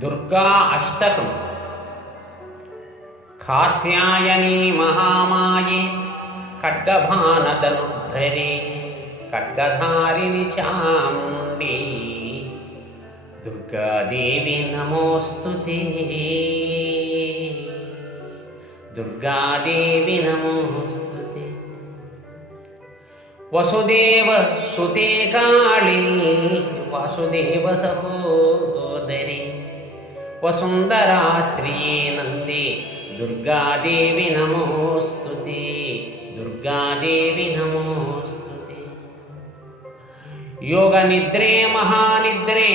दुर्गा अष्टकम्। कात्यायनी महामाये खड्गभानधनुर्धरे खड्गधारिणि चामुण्डी दुर्गादेवी नमोस्तुते। दुर्गादेवी नमोस्तुते। वसुदेव सुते काली वासुदेव सहोदरी वसुंधरा श्रिये नंदे दुर्गादेवी नमोस्तुते। दुर्गादेवी नमोस्तुते। योगनिद्रे महानिद्रे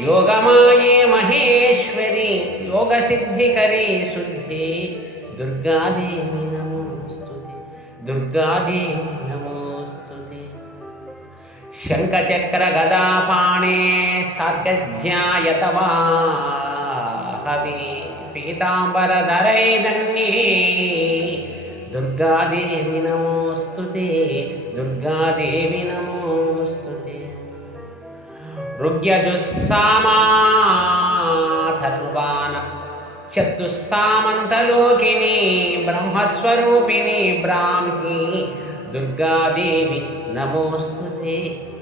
योगमाये महेश्वरी योगसिद्धिकरी शुद्धे दुर्गादेवी नमोस्तुते। दुर्गादेवी नमोस्तुते। शंखचक्र गदापाणे सार्गज्ञायतवाहवे पीतांबरधरे धन्ये दुर्गादेवी नमोस्तुते। दुर्गादेवी नमोस्तुते। ऋग्यजुस्सामाथर्वाण चतुस्सामन्तलोकिनी ब्रह्मस्वरूपिणी ब्राह्मी दुर्गादेवी नमोस्तुते।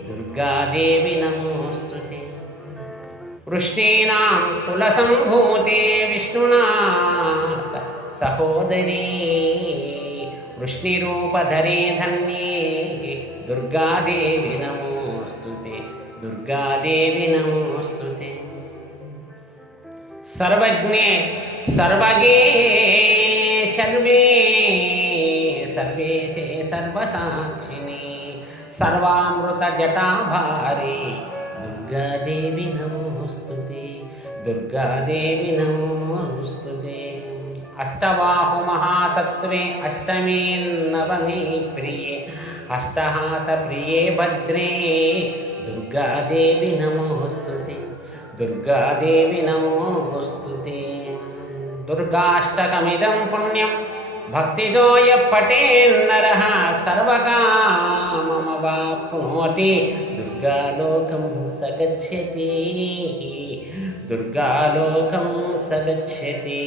दुर्गादेवी नमोस्तुते। वृष्णीनां कुलसम्भूते विष्णुनाथ सहोदरी वृष्णिरूपधरे धन्ये दुर्गादेवी नमोस्तुते। दुर्गादेवी नमोस्तुते। सर्वज्ञे सर्वगे सर्वे सर्वेशे सर्वसाक्षिणी सर्वामृतजटाभारे दुर्गादेवी नमोस्तुते। दुर्गादेवी नमोस्तुते। अष्टबाहु महासत्त्वे अष्टमे नवमे प्रिये अष्टहासप्रिये भद्रे दुर्गादेवी नमोस्तुते। दुर्गादेवी नमोस्तुते। दुर्गाष्टकमिदं पुण्यं भक्तितो यः पठेन्नरः सर्वकाममवाप्नोति दुर्गालोकं स गच्छति। दुर्गालोकं स गच्छति।